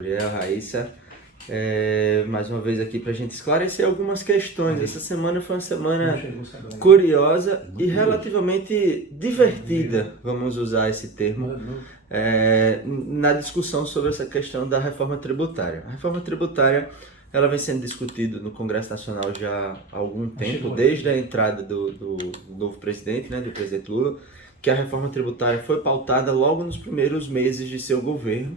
Gabriel, Raíssa, mais uma vez aqui para a gente esclarecer algumas questões. Essa semana foi uma semana curiosa e relativamente divertida, vamos usar esse termo, na discussão sobre essa questão da reforma tributária. A reforma tributária ela vem sendo discutida no Congresso Nacional já há algum tempo, desde a entrada do novo presidente, do presidente Lula, que a reforma tributária foi pautada logo nos primeiros meses de seu governo.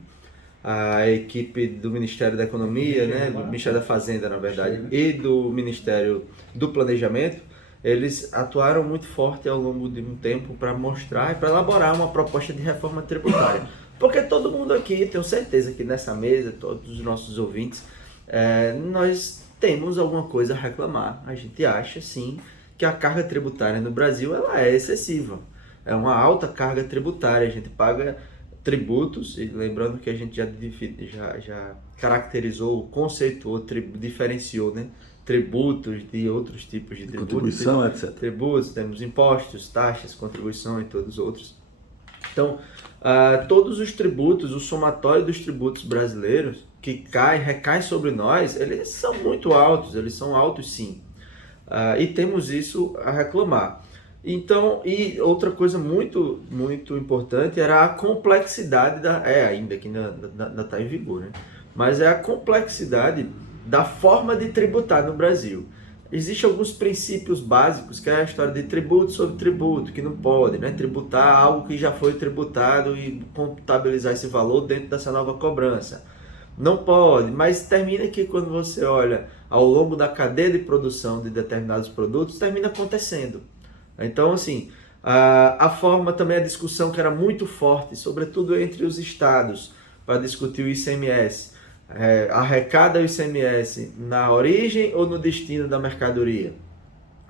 A equipe do Ministério da Economia, do Ministério da Fazenda, na verdade, e do Ministério do Planejamento, eles atuaram muito forte ao longo de um tempo para mostrar e para elaborar uma proposta de reforma tributária. Porque todo mundo aqui, tenho certeza que nessa mesa, todos os nossos ouvintes, nós temos alguma coisa a reclamar. A gente acha, sim, que a carga tributária no Brasil ela é excessiva. É uma alta carga tributária, a gente paga tributos, e lembrando que a gente já caracterizou, conceituou, diferenciou, tributos de outros tipos de tributos. Contribuição, etc. Tributos, temos impostos, taxas, contribuições e todos os outros. Então, todos os tributos, o somatório dos tributos brasileiros que recai sobre nós, eles são muito altos, eles são altos sim. E temos isso a reclamar. Então, e outra coisa muito, muito importante era a complexidade ainda que ainda está em vigor, mas é a complexidade da forma de tributar no Brasil. Existem alguns princípios básicos, que é a história de tributo sobre tributo, que não pode, tributar algo que já foi tributado e contabilizar esse valor dentro dessa nova cobrança. Não pode, mas termina que quando você olha ao longo da cadeia de produção de determinados produtos, termina acontecendo. Então, assim, a forma também, a discussão que era muito forte, sobretudo entre os estados, para discutir o ICMS. Arrecada o ICMS na origem ou no destino da mercadoria?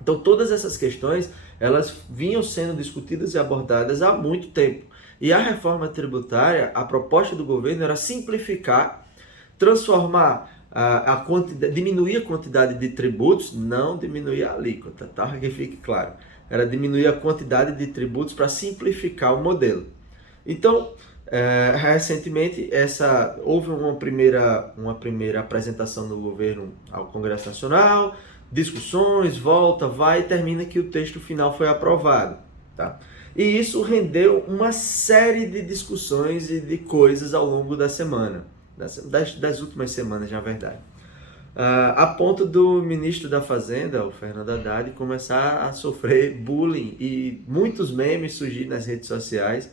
Então, todas essas questões, elas vinham sendo discutidas e abordadas há muito tempo. E a reforma tributária, a proposta do governo era simplificar, transformar diminuir a quantidade de tributos, não diminuir a alíquota, tá? Que fique claro. Era diminuir a quantidade de tributos para simplificar o modelo. Então, recentemente, houve uma primeira apresentação do governo ao Congresso Nacional, discussões, volta, vai e termina que o texto final foi aprovado. Tá? E isso rendeu uma série de discussões e de coisas ao longo da semana, das últimas semanas, na verdade. A ponto do ministro da Fazenda, o Fernando Haddad, começar a sofrer bullying e muitos memes surgirem nas redes sociais,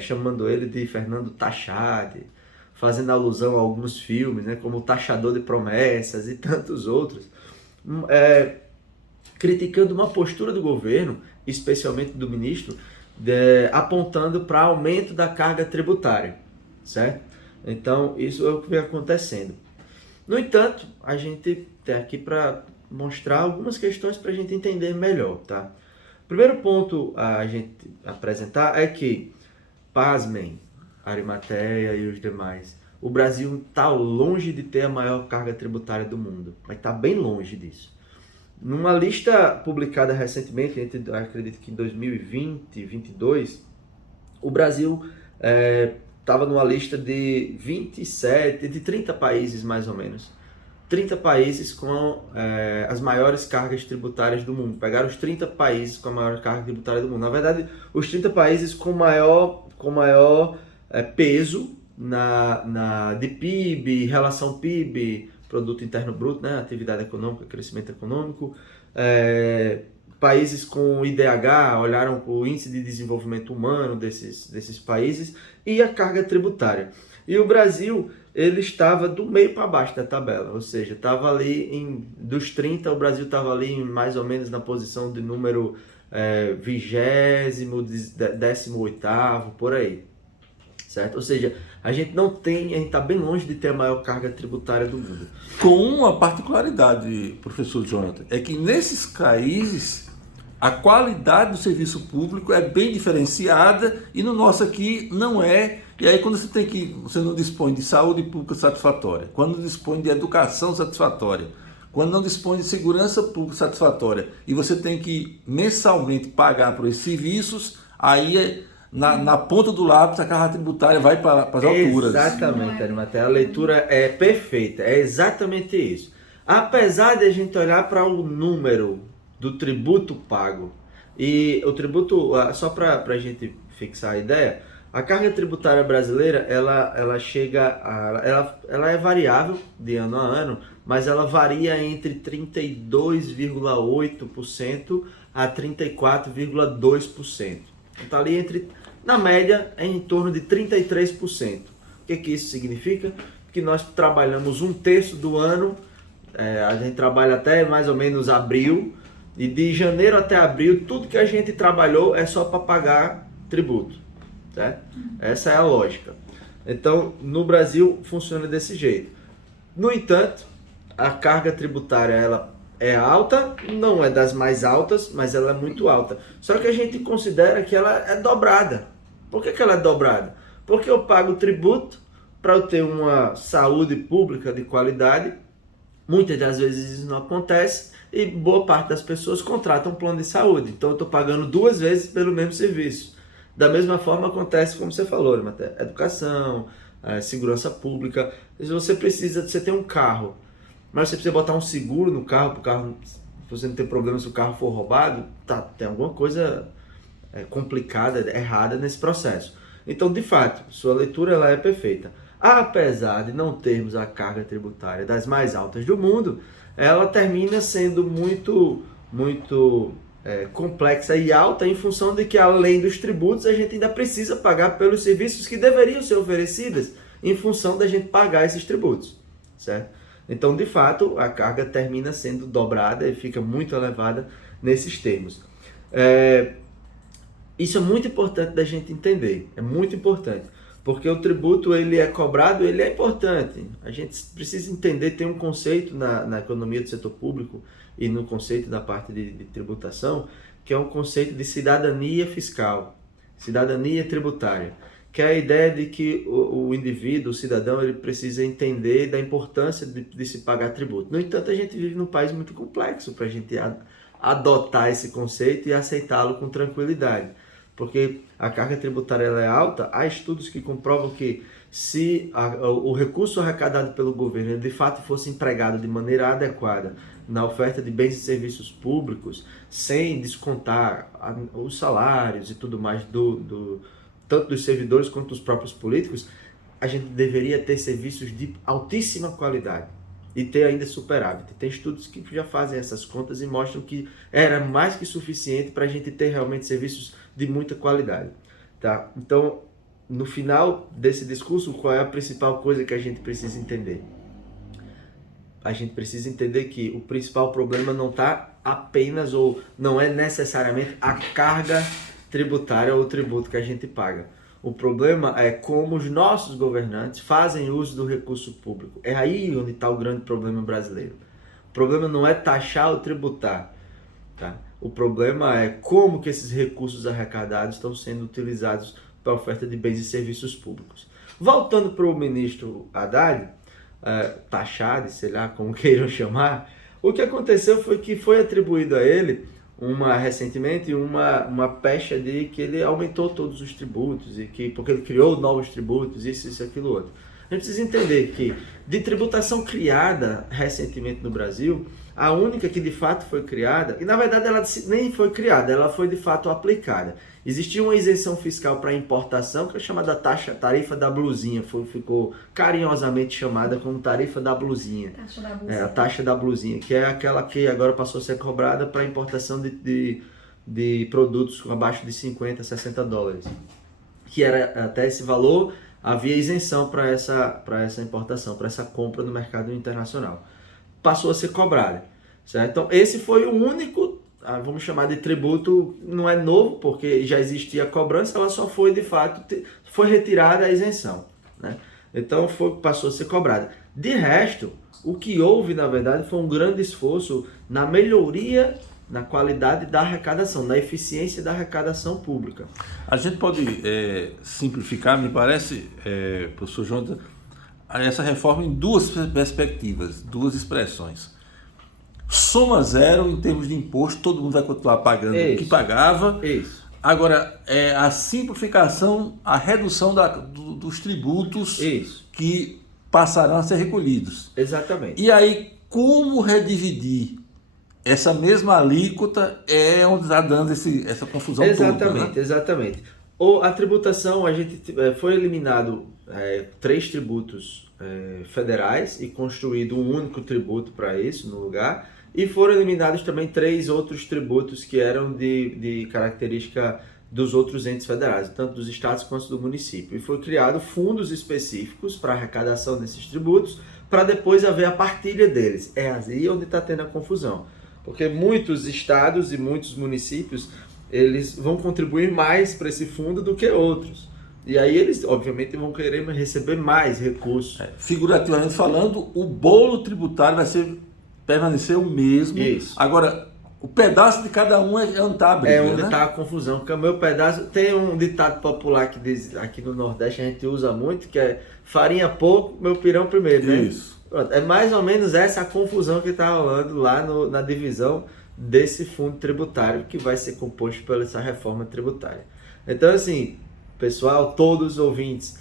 chamando ele de Fernando Taxade, fazendo alusão a alguns filmes, como o Taxador de Promessas e tantos outros, criticando uma postura do governo, especialmente do ministro, apontando para aumento da carga tributária, certo? Então, isso é o que vem acontecendo. No entanto, a gente tem aqui para mostrar algumas questões para a gente entender melhor, tá? O primeiro ponto a gente apresentar é que, pasmem, Arimateia e os demais, o Brasil está longe de ter a maior carga tributária do mundo, mas está bem longe disso. Numa lista publicada recentemente, acredito que em 2020 e 2022, o Brasil estava numa lista de 30 países mais ou menos. 30 países com as maiores cargas tributárias do mundo. Pegaram os 30 países com a maior carga tributária do mundo. Na verdade, os 30 países com maior peso de PIB, relação PIB, Produto Interno Bruto, atividade econômica, crescimento econômico. Países com IDH, olharam o índice de desenvolvimento humano desses países e a carga tributária. E o Brasil, ele estava do meio para baixo da tabela, ou seja, estava ali dos 30, o Brasil estava ali mais ou menos na posição de número 20º, 18º, por aí, certo? Ou seja, a gente está bem longe de ter a maior carga tributária do mundo. Com uma particularidade, professor Jonathan, é que nesses países a qualidade do serviço público é bem diferenciada e no nosso aqui não é. E aí quando você não dispõe de saúde pública satisfatória, quando não dispõe de educação satisfatória, quando não dispõe de segurança pública satisfatória e você tem que mensalmente pagar por esses serviços, aí na ponta do lápis a carga tributária vai para as alturas. Exatamente, Arimatea. A leitura é perfeita, é exatamente isso. Apesar de a gente olhar para o número do tributo pago, e o tributo, só para a gente fixar a ideia, a carga tributária brasileira, ela chega ela é variável de ano a ano, mas ela varia entre 32,8% a 34,2%. Está ali na média, em torno de 33%. O que isso significa? Que nós trabalhamos um terço do ano, a gente trabalha até mais ou menos abril, e de janeiro até abril, tudo que a gente trabalhou é só para pagar tributo. Certo? Essa é a lógica. Então, no Brasil, funciona desse jeito. No entanto, a carga tributária ela é alta, não é das mais altas, mas ela é muito alta. Só que a gente considera que ela é dobrada. Por que ela é dobrada? Porque eu pago tributo para eu ter uma saúde pública de qualidade. Muitas das vezes isso não acontece e boa parte das pessoas contratam um plano de saúde. Então eu estou pagando 2 vezes pelo mesmo serviço. Da mesma forma acontece, como você falou, educação, segurança pública. Você tem um carro, mas você precisa botar um seguro no carro, para o carro, se você não tem problema se o carro for roubado, tem alguma coisa complicada, errada nesse processo. Então, de fato, sua leitura ela é perfeita. Apesar de não termos a carga tributária das mais altas do mundo, ela termina sendo muito complexa e alta em função de que, além dos tributos, a gente ainda precisa pagar pelos serviços que deveriam ser oferecidos em função da gente pagar esses tributos, certo? Então, de fato, a carga termina sendo dobrada e fica muito elevada nesses termos. Isso é muito importante da gente entender, é muito importante, porque o tributo ele é cobrado, ele é importante. A gente precisa entender, tem um conceito na economia do setor público e no conceito da parte de tributação, que é um conceito de cidadania fiscal, cidadania tributária, que é a ideia de que o indivíduo, o cidadão, ele precisa entender da importância de se pagar tributo. No entanto, a gente vive num país muito complexo para a gente adotar esse conceito e aceitá-lo com tranquilidade, porque a carga tributária ela é alta. Há estudos que comprovam que se o recurso arrecadado pelo governo de fato fosse empregado de maneira adequada na oferta de bens e serviços públicos, sem descontar os salários e tudo mais tanto dos servidores quanto dos próprios políticos, a gente deveria ter serviços de altíssima qualidade e ter ainda superávit. Tem estudos que já fazem essas contas e mostram que era mais que suficiente para a gente ter realmente serviços de muita qualidade. Tá? Então, no final desse discurso, qual é a principal coisa que a gente precisa entender? A gente precisa entender que o principal problema não está apenas ou não é necessariamente a carga tributária ou o tributo que a gente paga. O problema é como os nossos governantes fazem uso do recurso público. É aí onde está o grande problema brasileiro. O problema não é taxar ou tributar, tá? O problema é como que esses recursos arrecadados estão sendo utilizados para a oferta de bens e serviços públicos. Voltando para o ministro Haddad, Taxade, sei lá como queiram chamar, o que aconteceu foi que foi atribuído a ele recentemente uma pecha de que ele aumentou todos os tributos, porque ele criou novos tributos, isso, aquilo, outro. A gente precisa entender que de tributação criada recentemente no Brasil, a única que de fato foi criada, e na verdade ela nem foi criada, ela foi de fato aplicada. Existia uma isenção fiscal para importação, que é chamada tarifa da blusinha, ficou carinhosamente chamada como tarifa da blusinha. Taxa da blusinha. A taxa da blusinha, que é aquela que agora passou a ser cobrada para importação de produtos abaixo de 50, 60 dólares. Que era até esse valor, havia isenção para essa importação, para essa compra no mercado internacional. Passou a ser cobrada, certo? Então esse foi o único, vamos chamar de tributo, não é novo, porque já existia a cobrança, ela só foi de fato, foi retirada a isenção, né? Então passou a ser cobrada. De resto, o que houve na verdade foi um grande esforço na melhoria na qualidade da arrecadação, na eficiência da arrecadação pública. A gente pode simplificar, me parece, professor Jonathan, essa reforma em duas perspectivas, duas expressões. Soma zero em termos de imposto, todo mundo vai continuar pagando o que pagava. Isso. Agora, a simplificação, a redução dos tributos Isso, que passarão a ser recolhidos. exatamente. E aí, como redividir essa mesma alíquota é onde está dando essa confusão Exatamente, toda, né? exatamente. A tributação, a gente foi eliminado 3 tributos federais e construído um único tributo para isso no lugar. E foram eliminados também 3 outros tributos que eram de característica dos outros entes federais, tanto dos estados quanto do município. E foi criado fundos específicos para arrecadação desses tributos, para depois haver a partilha deles. É aí onde está tendo a confusão. Porque muitos estados e muitos municípios, eles vão contribuir mais para esse fundo do que outros. E aí eles, obviamente, vão querer receber mais recursos. Figurativamente falando, o bolo tributário vai permanecer o mesmo. Isso. Agora, o pedaço de cada um é onde está a briga, Onde né? está a confusão. Porque o meu pedaço... Tem um ditado popular que diz, aqui no Nordeste a gente usa muito, que é farinha pouco, meu pirão primeiro, né? Isso. Pronto, é mais ou menos essa a confusão que está rolando lá na divisão desse fundo tributário que vai ser composto pela essa reforma tributária. Então, assim, pessoal, todos os ouvintes,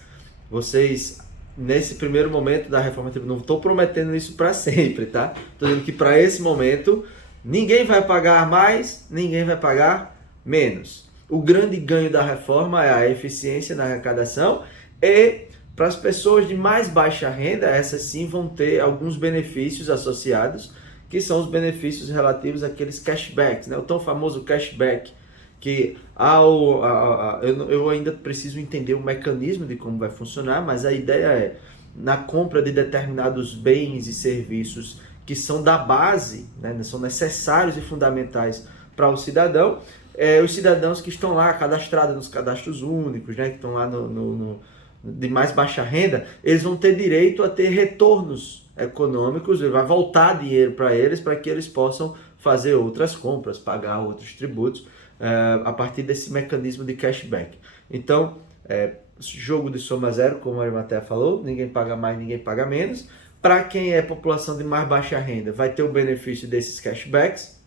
vocês, nesse primeiro momento da reforma tributária, não estou prometendo isso para sempre, tá? Estou dizendo que para esse momento, ninguém vai pagar mais, ninguém vai pagar menos. O grande ganho da reforma é a eficiência na arrecadação e para as pessoas de mais baixa renda, essas sim vão ter alguns benefícios associados, que são os benefícios relativos àqueles cashbacks, né? O tão famoso cashback, que eu ainda preciso entender o mecanismo de como vai funcionar, mas a ideia é, na compra de determinados bens e serviços que são da base, né? São necessários e fundamentais para o cidadão, os cidadãos que estão lá cadastrados nos cadastros únicos, né? Que estão lá de mais baixa renda, eles vão ter direito a ter retornos econômicos, vai voltar dinheiro para eles, para que eles possam fazer outras compras, pagar outros tributos, a partir desse mecanismo de cashback. Então, jogo de soma zero, como a Arimatea falou, ninguém paga mais, ninguém paga menos. Para quem é população de mais baixa renda, vai ter o benefício desses cashbacks.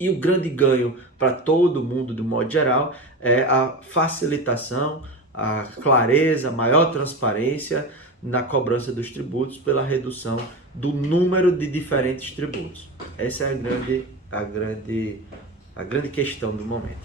E o grande ganho para todo mundo, do modo geral, é a facilitação, a clareza, a maior transparência na cobrança dos tributos pela redução do número de diferentes tributos. Essa é a grande questão do momento.